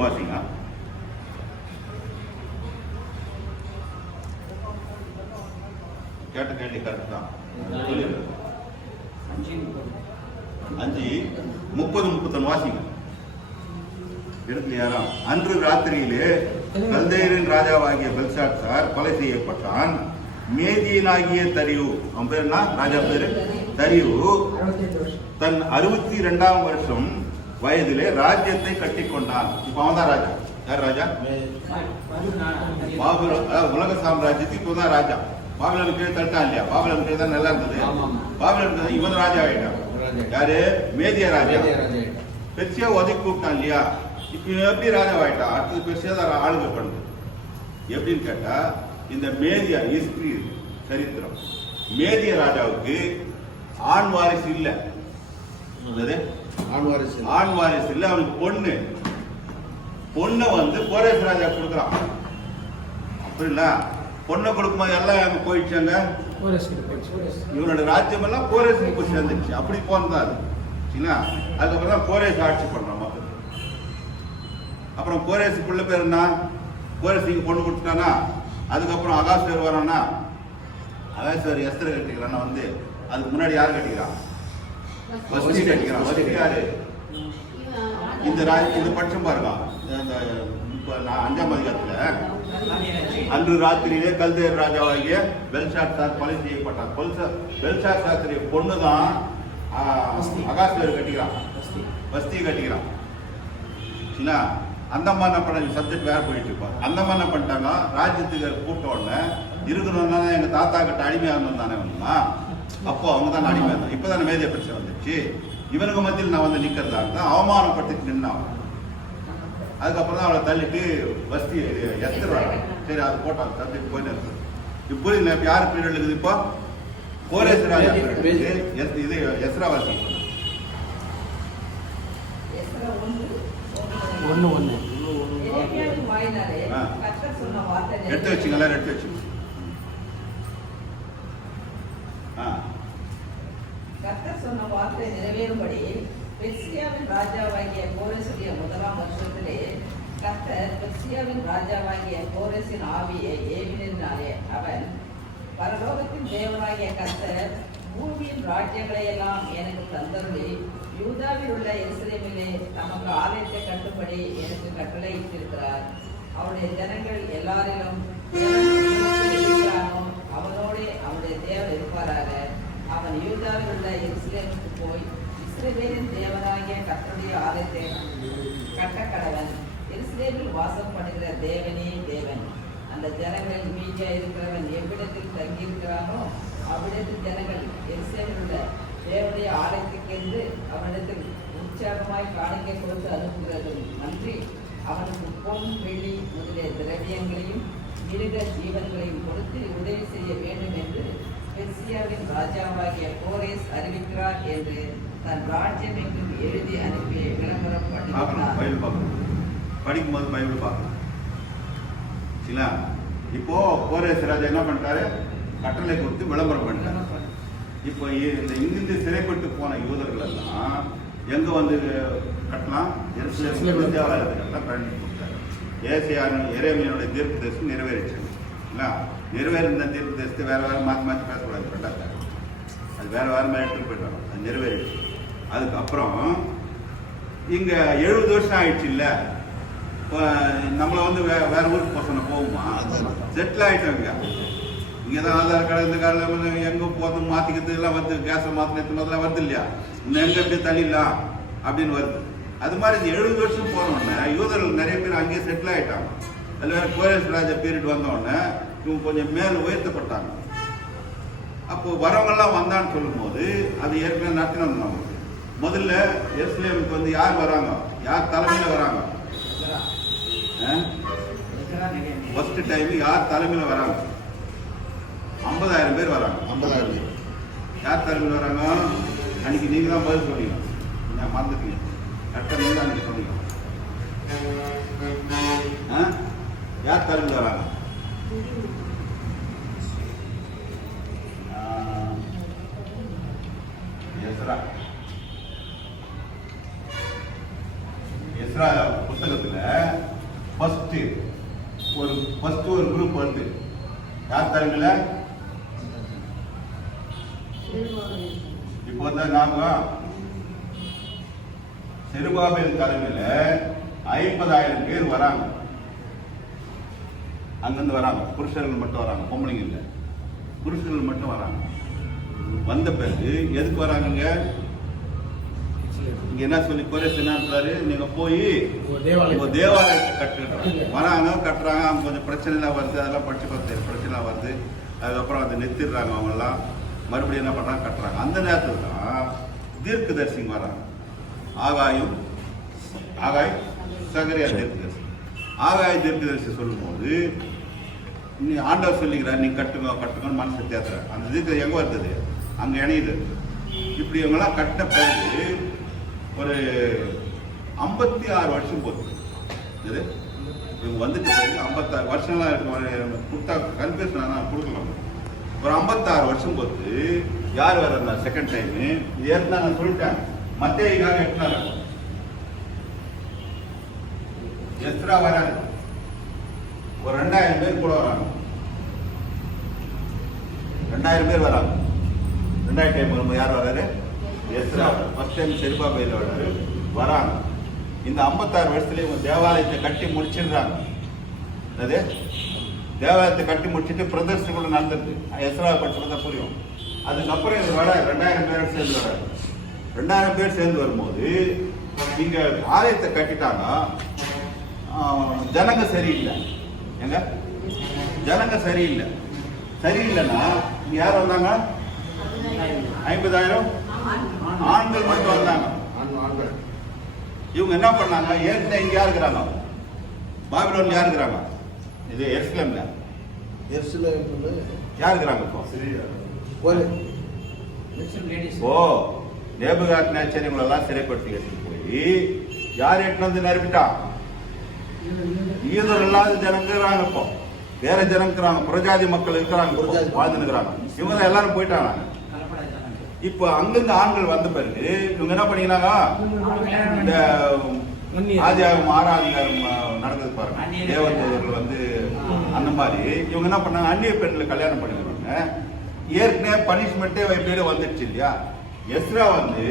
30 வாசிங்க. கேட்ட கேள்வி கரெக்ட் தான். 5:30 வாசிங்க. இருக்குல்லையாரா? அன்று ராத்திரியிலே கல்தேயரின் ராஜாவாகிய பெல்ஷாத்சார் கொலை செய்யப்பட்டான். மேதியனாகிய தரியு, அவன் பேர் என்ன? ராஜா பேரு தரியு தன் 62ஆம் வருஷம் வயதிலே ராஜ்யத்தை கட்டி கொண்டான். இப்ப அவன் தான் ராஜா. யார் ராஜா? உலக சாம்ராஜ்யத்துக்கு இப்பதான் ராஜா. பாபிலோன் கீழே தட்டான் இல்லையா? பாபிலோன் கீழே தான் நல்லா இருந்தது. பாபிலோன் இவன் ராஜா ஆயிட்டான். யாரு? மேதிய ராஜா. பெர்சியா ஒதுக்கி கூப்பிட்டான் இல்லையா? இப்ப எப்படி ராஜா ஆயிட்டான்? அடுத்தது பெர்சியா தான் ஆளுகை பண்ணுது. எப்படின்னு கேட்டா, இந்த மேதிய ஹிஸ்டரி சரித்திரம், மேதிய ராஜாவுக்கு ஆண் வாரிசு இல்ல. ஆண் வாரிசு இல்ல. அவனுக்கு பொண்ணை வந்து கோரேஸ் ராஜா கொடுக்குறான். அப்படின்னா பொண்ணை கொடுக்கும்போது எல்லாம் அங்க போயிடுச்சாங்க. இவனோட ராஜ்யம் எல்லாம் கோரேஸுக்கு போய் சேர்ந்துச்சு. அப்படி போனதான் சரிங்களா? அதுக்கப்புறம் தான் கோரேஸ் ஆட்சி பண்றான் மக்கள். அப்புறம் கோரேஸுக்குள்ள பேர் என்ன? கோரேஸுக்கு பொண்ணு கொடுத்துட்டானா, அதுக்கப்புறம் அகாஸ்வேர் வரானா, அகாஸ்வேர் எஸ்தரை கட்டிக்கிறான்னா வந்து அதுக்கு முன்னாடி யார் கட்டிக்கிறான்? வஸ்தி கட்டிக்கிறான். வஸ்தி யாரு? இந்த பட்சம் பாருங்க. 5ஆம் அதிகாரத்துல அன்று ராத்திரியிலே கல்தேயர் ராஜாவாகிய பெல்ஷாத்சார் கொலை செய்யப்பட்டான். பெல்ஷாத்சாருடைய பொண்ணுதான் அகாஸ்வேர் கட்டிக்கிறான், வஸ்தியை கட்டிக்கிறான். அந்தமான பண்ண சப்ஜெக்ட் வேற போயிட்டு இருப்பார். அந்தமான என்ன பண்ணிட்டாங்க, ராஜ்யத்துக்கு கூப்பிட்ட உடனே இருக்கணும்னா எங்க தாத்தா கிட்ட அடிமையாக தானே வேணுமா? அப்போ அவங்க தான் அடிமை தான். இப்பதானே மேதிய பிரச்சனை வந்துச்சு. இவனுக்கு மத்தியில் நான் வந்து நிக்கிறதா இருந்தா அவமானப்படுத்திட்டு நின்னான். அதுக்கப்புறம் தான் அவளை தள்ளிட்டு வஸ்தி எஸ்தர். சரி, அது போட்டாங்க. சப்ஜெக்ட் போயிட்டு இருக்கு. இப்போ யாரு பீரியட் இருக்குது? இப்போ கோரேஸ் ராஜா இது எஸ்ரா வாசி எடுத்து வச்சுங்களா? எடுத்து வச்சு கர்த்தர் சொன்ன வார்த்தை நிறைவேறும்படி பெர்சியாவின் ராஜாவாகிய கோரேசுடைய 1ஆம் வருஷத்திலே கர்த்தர் பெர்சியாவின் ராஜாவாகிய கோரேசின் ஆவியை ஏவினாலே அவன், பரலோகத்தின் தேவனாகிய கர்த்தர் பூமியின் ராஜ்யங்களை எல்லாம் எனக்கு தந்தருளி யூதாவில் உள்ள எருசலேமிலே தமக்கு ஆலயத்தை கட்டும்படி எனக்கு கட்டளையிட்டிருக்கிறார். அவருடைய ஜனங்கள் எல்லாரிலும் அவனோடு அவருடைய தேவன் இருப்பாராக. அவன் யூதாவில் உள்ள எருசலேமுக்கு போய் இஸ்ரவேலின் தேவனாகிய கர்த்தருடைய ஆலயத்தை கட்ட கடவன். எருசலேமில் வாசம் பண்ணுகிற தேவனே தேவன். அந்த ஜனங்களில் மீதியா இருக்கிறவன் எவ்விடத்தில் தங்கியிருக்கிறானோ அவ்விடத்தில் ஜனங்கள் எருசலேமில் உள்ள தேவனுடைய ஆலயத்துக்கென்று அவனிடத்தில் உற்சாகமாய் காணிக்கை கொடுத்து அனுப்புகிறது நன்றி. அவனுக்கு பொன் வெள்ளி முதலிய திரவியங்களையும் மிருக ஜீவன்களையும் கொடுத்து உதவி செய்ய வேண்டும் என்று பெர்சியாவின் ராஜாவாகிய கோரேஸ் அறிவிக்கிறார் என்று தன் ராஜ்யம் எங்கும் எழுதி அனுப்பி விளம்பரம் பண்ணினார். படிக்கும்போது பைபிள் பார்க்கணும். இப்போ கோரேஸ் ராஜா என்ன பண்ணிட்டாரு? கட்டளை கொடுத்து விளம்பரம் பண்ணிட்டாரு. இப்போ இந்த இங்கிருந்து சிறைப்பட்டு போன யூதர்கள் எல்லாம் எங்க வந்து கட்டலாம்? தேவாலயத்துக்கெல்லாம் பயன்படுத்தி கொடுத்தாரு. எரேமியாவுடைய தீர்க்க தரிசனம் நிறைவேறிச்சாங்க. நிறைவேறின தீர்க்க தரிசனத்தை வேற மாற்றி மாற்றி பேசக்கூடாது. ரெண்டாவது அது வேற மாதிரி எடுத்துட்டு போயிட்டு அது நிறைவேறிச்சு. அதுக்கப்புறம் இங்க 70 வருஷம் ஆயிடுச்சு இல்ல, நம்மளை வந்து வேற ஊருக்கு போசனை போகுமா? செட்டில் ஆயிட்டோங்க. இங்கதான் ஆதார் கார்டு இந்த கார்டில் எங்க போது மாத்திக்கிறது எல்லாம் வந்து கேஸை மாத்தினதுலாம் வருது இல்லையா? இன்னும் எங்க எப்படி தள்ளிடலாம் அப்படின்னு வருது. அது மாதிரி இந்த 70 வருஷம் போனோடனே யூதர்கள் நிறைய பேர் அங்கேயே செட்டில் ஆயிட்டாங்க. அதில் வேற கோரேஸ் ராஜா பீரியட் வந்தோடனே இவங்க கொஞ்சம் மேல உயர்த்தப்பட்டாங்க. அப்போ வரவங்கெல்லாம் வந்தான்னு சொல்லும் போது அது ஏற்கனவே நடத்தினோம். முதல்ல எருசலேமுக்கு வந்து யார் வராங்க? யார் தலைமையில வராங்க? ஃபர்ஸ்ட் டைம் யார் தலைமையில வராங்க? 50,000 பேர் வராங்க. 50,000 பேர் யார் தலைமையில் வராங்க? அன்னைக்கு நீங்க தான் பதில் சொன்னீங்க. நான் மறந்துட்டீங்க. கரெக்டாக நீங்க தான் அன்னைக்கு சொன்னீங்க. யார் தலைமையில் வராங்க? எஸ்ரா புத்தகத்துல ஃபர்ஸ்ட் ஒரு குரூப் வருது. யார் தலைமையில்? இப்போ தான் ஞாபகம். செருபாபேல் தலைமையில் 50,000 பேர் வராங்க. அங்கிருந்து வராங்க. புருஷர்கள் மட்டும் வராங்க, பொம்பளைங்க இல்லை, புருஷர்கள் மட்டும் வராங்க. வந்த பிறகு எதுக்கு வராங்க? இங்க என்ன சொல்லி கோரேஸ் என்ன சொல்றாரு? நீங்க போய் தேவாலயத்தை கட்டுறாங்க. வராங்க, கட்டுறாங்க. அவங்க கொஞ்சம் பிரச்சனைலாம் வருது, அதெல்லாம் படிச்சு பார்த்து பிரச்சனை வருது. அதுக்கப்புறம் அதை நிறுத்திடுறாங்க. அவங்க எல்லாம் மறுபடியும் என்ன பண்றாங்க? கட்டுறாங்க. அந்த நேரத்தில் தான் தீர்க்கதரிசிங்க வராங்க. ஆகாய் சகரியா தீர்க்கதரிசி. ஆகாய் தீர்க்கதரிசி சொல்லும்போது நீ ஆண்டவர் சொல்லிக்கிறார், நீ கட்டுங்கன்னு மனசை தேத்துற. அந்த தீர்க்கதரிசி எங்க வருது? அங்க இணையுது. இப்படி இவங்கெல்லாம் கட்ட பிறகு ஒரு 56 வருஷம் போகுது. இது இவங்க வந்துட்டு பிறகு 56 வருஷம்லாம் இருக்கு. கொடுத்தா கன்ஃபியூஷன் கொடுக்கலாம். ஒரு 56 வருஷம் போது யார் வர செகண்ட் டைம் ஏற்கனவே நான் சொல்லிட்டேன். மத்தேயுக்காக எட்டினாரு. எஸ்ரா வராது. ஒரு 2000 பேர் கூட வராங்க. 2000 பேர் வராங்க. 2வது டைம் வரும்போது யார் வராரு? எஸ்ரா. ஃபர்ஸ்ட் டைம் செருபாபேல் வராங்க. இந்த 56 வருஷத்துல இவங்க தேவாலயத்தை கட்டி முடிச்சிடுறாங்க. அது தேவாலயத்தை கட்டி முடிச்சுட்டு பிரதர்ஷனம் கூட நடந்துருக்கு. எஸ்ரா படிச்சு தான் புரியும். அதுக்கப்புறம் இது வர 2000 பேர் சேர்ந்து வராது. 2000 பேர் சேர்ந்து வரும்போது இங்க ஆலயத்தை கட்டிட்டாங்க. ஜனங்க சரியில்லை. எங்க ஜனங்க சரியில்லைன்னா இங்க யார் வந்தாங்க? 50,000 ஆண்கள் மட்டும் வந்தாங்க. இவங்க என்ன பண்ணாங்க? ஏற்கனவே இங்க யார் இருக்கிறாங்க? பாபிலோன்ல யார் இருக்கிறாங்க? இது எருசலேம்ல யார் இருக்கிறாங்க? இப்போ நேபுகாத்நேச்சர் இவங்களெல்லாம் சிறைப்படுத்தி எடுத்துட்டு போய் யார் எட்டு வந்து நிரப்பிட்டா? யூதர் இல்லாத ஜனங்க இருக்கிறாங்க. இப்போ வேற ஜனங்கிறாங்க, புறஜாதி மக்கள் இருக்கிறாங்க, வாழ்ந்துருக்கிறாங்க. இவங்க எல்லாரும் போயிட்டாங்க. இப்போ அங்கிருந்து ஆண்கள் வந்த பிறகு இவங்க என்ன பண்ணிக்கிறாங்க? இந்த ஆதியாகம் 6ஆம் அதிகாரம் நடந்தது பாருங்க. தேவதூதர்கள் வந்து அந்த மாதிரி இவங்க என்ன பண்ணாங்க? அந்நிய பெண்களை கல்யாணம் பண்ணிக்கிறாங்க. ஏற்கனவே பனிஷ்மெண்ட்டே பேரு வந்துடுச்சு இல்லையா? எஸ்ரா வந்து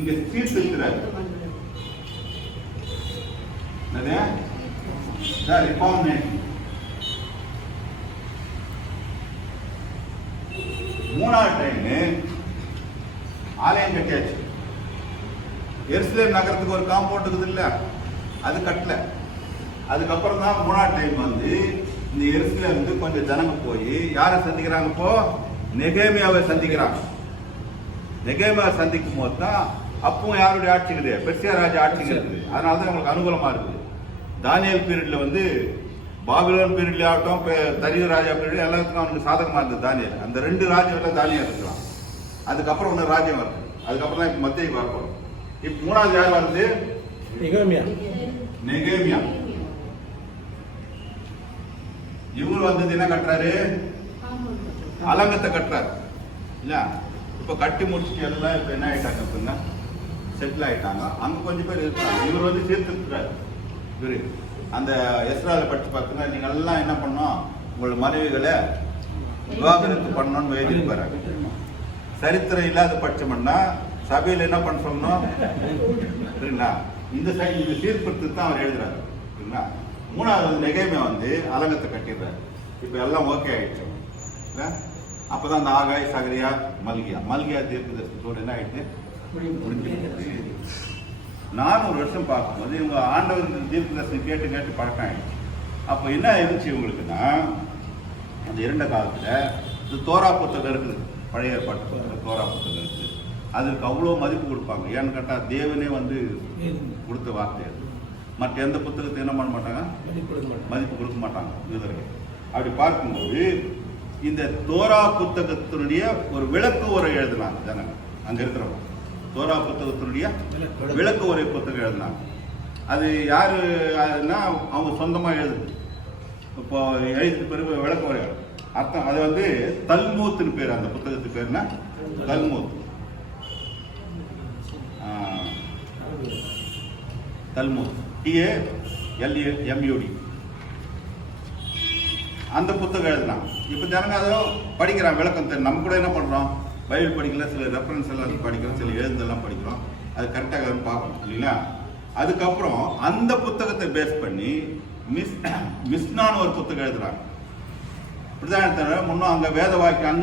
இங்க சீர்திருத்துறாரு. மூணாவது டைம் ஆலயம் கட்டியாச்சு. எருசலேம் நகரத்துக்கு ஒரு காம்பவுண்ட் இருக்குது இல்ல, அது கட்டல. அதுக்கப்புறம் தான் மூணாவது டைம் வந்து இந்த எருசலேம் வந்து கொஞ்சம் ஜனங்க போய் யாரை சந்திக்கிறாங்க? இப்போ நெகேமியாவை சந்திக்கிறாங்க. நெகேமியாவை சந்திக்கும் போது தான் அப்பவும் யாருடைய ஆட்சி இருக்குது? பெர்சியா ராஜா ஆட்சி இருக்குது. அதனால தான் உங்களுக்கு அனுகூலமா இருக்குது. தானியல் பீரியட்ல வந்து பாபிலோன் பீரியட்ல ஆகட்டும், தரியு ராஜா பீரியட் எல்லாத்துக்கும் அவனுக்கு சாதகமா இருந்தது தானியல். அந்த 2 ராஜ்யம் தானியம் இருக்கலாம். அதுக்கப்புறம் ஒன்று ராஜ்யம் வருது. அதுக்கப்புறம் தான் இப்ப மத்திய பார்ப்போம். இப்ப மூணாவது யார் வருது? நெகேமியா. இவரு வந்தது என்ன கட்டுறாரு? அலங்கத்தை கட்டுறாரு இல்ல. இப்ப கட்டி முடிச்சுட்டு எல்லாம் இப்ப என்ன ஆயிட்டாங்க? அப்படின்னா செட்டில் ஆயிட்டாங்க. அங்க கொஞ்சம் பேர் இருக்காங்க. இவர் வந்து சீர்திருத்துறாரு. இவரு அந்த எஸ்ரால படிச்சு பார்த்தீங்கன்னா நீங்க எல்லாம் என்ன பண்ணோம்? உங்களோட மனைவிகளை விவாகரத்து பண்ணணும்னு எழுதியிருப்பாரு. சரித்திரம் இல்லாத படிச்சோம்னா சபையில் என்ன பண்ண சொல்லணும்? சரிங்களா? இந்த சைடு இந்த சீர்திருத்தத்தை தான் அவர் எழுதுறாரு. சரிங்களா? மூணாவது வந்து நெகேமியா வந்து அலங்கத்தை கட்டிடுறாரு. இப்ப எல்லாம் ஓகே ஆயிடுச்சு. அப்பதான் அந்த ஆகாய் சகரியா மல்கியா தீர்க்கதரிசனத்தோடு என்ன ஆயிடுச்சு? 400 வருஷம் பார்க்கும்போது இவங்க ஆண்டவர் தீர்க்கதரிசனம் கேட்டு பழக்கம் ஆயிடுச்சு. அப்போ என்ன இருந்துச்சு இவங்களுக்குன்னா, அந்த 2 காலத்துல இந்த தோரா புத்தகம் இருக்குது, பழைய ஏற்பாட்டு புத்தகம் தோரா புத்தகம் இருக்குது. அதுக்கு அவ்வளோ மதிப்பு கொடுப்பாங்க. ஏன்னு கேட்டால் தேவனே வந்து கொடுத்த வார்த்தை. மற்ற எந்த புத்தகத்தை என்ன பண்ண மாட்டாங்க? மதிப்பு கொடுக்க மாட்டாங்க யூதர்கள். அப்படி பார்க்கும்போது இந்த தோரா புத்தகத்தினுடைய ஒரு விளக்கு உரை எழுதினாங்க ஜனங்க. அங்க இருக்கிறவங்க தோரா புத்தகத்தினுடைய விளக்கு உரை புத்தகம் எழுதினாங்க. அது யாருன்னா அவங்க சொந்தமா எழுதுது. இப்போ எழுதிட்டு பிறகு விளக்கு உரை அர்த்தம். அது வந்து தல்மூத்துன்னு பேர். அந்த புத்தகத்துக்கு பேருன்னா தல்மூத். தல்மூத் LUMUD. அந்த புத்தகம் எழுதலாம். இப்போ ஜனங்க அதை படிக்கிறான், விளக்கம் தெரியும். நம்ம கூட என்ன பண்ணுறோம், பைபிள் படிக்கல, சில ரெஃபரன்ஸ் எல்லாம் படிக்கிறோம், சில எழுதெல்லாம் படிக்கிறோம், அது கரெக்டாக பார்க்கணும் இல்லைங்களா. அதுக்கப்புறம் அந்த புத்தகத்தை பேஸ் பண்ணி மிஸ்னான்னு ஒரு புத்தகம் எழுதுறாங்க. இப்படிதான் எடுத்தாங்க. முன்னும் அங்கே வேத வாக்கியம் அங்கே